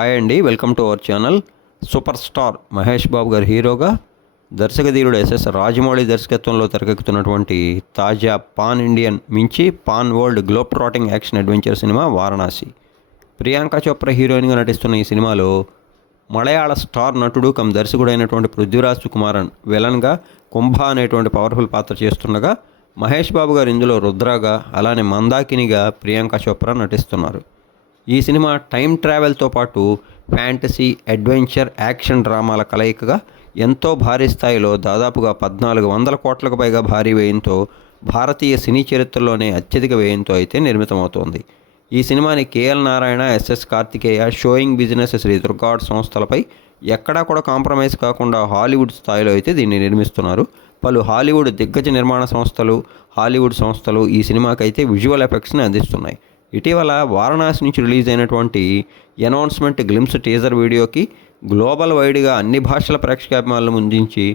Hi అండి, welcome to our channel. Super star Mahesh Babu గారి హీరోగా దర్శకధీరుడు ఎస్ఎస్ రాజమౌళి దర్శకత్వంలో తెరకెక్కుతున్నటువంటి తాజా పాన్ ఇండియన్ మించి pan world globe trotting action adventure cinema Varanasi. Priyanka Chopra హీరోయిన్గా నటిస్తున్న ఈ సినిమాలో మలయాళ స్టార్ నటుడు కమ్ దర్శకుడైనటువంటి పృథ్వీరాజ్ సుకుమారన్ విలన్గా కుంభ అనేటువంటి పవర్ఫుల్ పాత్ర చేస్తుండగా, మహేష్ బాబు గారు ఇందులో రుద్రగా, అలానే మందాకినిగా ప్రియాంక చోప్రా నటిస్తున్నారు. ఈ సినిమా టైం ట్రావెల్తో పాటు ఫ్యాంటసీ, అడ్వెంచర్, యాక్షన్ డ్రామాల కలయికగా ఎంతో భారీ స్థాయిలో దాదాపుగా 1400 కోట్లకు పైగా భారీ వ్యయంతో భారతీయ సినీ చరిత్రలోనే అత్యధిక వ్యయంతో అయితే నిర్మితమవుతోంది. ఈ సినిమాని KL Narayana, SS Karthikeya, showing business Sri దుర్గాడ్ సంస్థలపై ఎక్కడా కూడా కాంప్రమైజ్ కాకుండా హాలీవుడ్ స్థాయిలో అయితే దీన్ని నిర్మిస్తున్నారు. పలు హాలీవుడ్ దిగ్గజ నిర్మాణ సంస్థలు, హాలీవుడ్ సంస్థలు ఈ సినిమాకైతే విజువల్ ఎఫెక్ట్స్ని అందిస్తున్నాయి. ఇటీవల వారణాసి నుంచి రిలీజ్ అయినటువంటి అనౌన్స్మెంట్ గ్లిమ్స్ టీజర్ వీడియోకి గ్లోబల్ వైడ్గా అన్ని భాషల ప్రేక్షకాభిమానులు ముందుంచి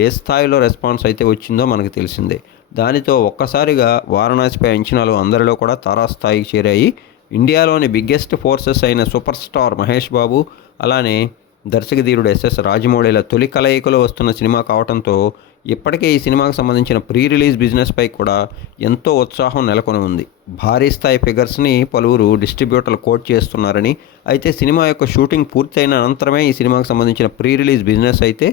ఏ స్థాయిలో రెస్పాన్స్ అయితే వచ్చిందో మనకు తెలిసిందే. దానితో ఒక్కసారిగా వారణాసిపై అంచనాలు అందరిలో కూడా తారాస్థాయికి చేరాయి. ఇండియాలోని బిగ్గెస్ట్ ఫోర్సెస్ అయిన సూపర్ స్టార్ మహేష్ బాబు, అలానే దర్శకధీరుడు ఎస్ఎస్ రాజమౌళిల తొలి కలయికలో వస్తున్న సినిమా కావడంతో ఇప్పటికే ఈ సినిమాకు సంబంధించిన ప్రీ రిలీజ్ బిజినెస్పై కూడా ఎంతో ఉత్సాహం నెలకొని ఉంది. భారీ స్థాయి ఫిగర్స్ని పలువురు డిస్ట్రిబ్యూటర్లు కోట్ చేస్తున్నారని, అయితే సినిమా యొక్క షూటింగ్ పూర్తయిన అనంతరమే ఈ సినిమాకు సంబంధించిన ప్రీ రిలీజ్ బిజినెస్ అయితే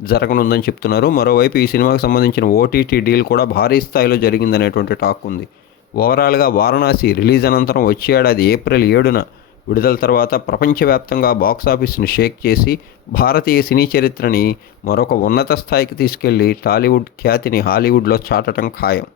జరగనుందని చెప్తున్నారు. మరోవైపు ఈ సినిమాకు సంబంధించిన ఓటీటీ డీల్ కూడా భారీ స్థాయిలో జరిగిందనేటువంటి టాక్ ఉంది. ఓవరాల్గా వారణాసి రిలీజ్ అనంతరం వచ్చే ఏడాది ఏప్రిల్ 7న విడుదల తర్వాత ప్రపంచవ్యాప్తంగా బాక్సాఫీస్ను షేక్ చేసి భారతీయ సినీ చరిత్రని మరొక ఉన్నత స్థాయికి తీసుకెళ్లి టాలీవుడ్ ఖ్యాతిని హాలీవుడ్లో చాటడం ఖాయం.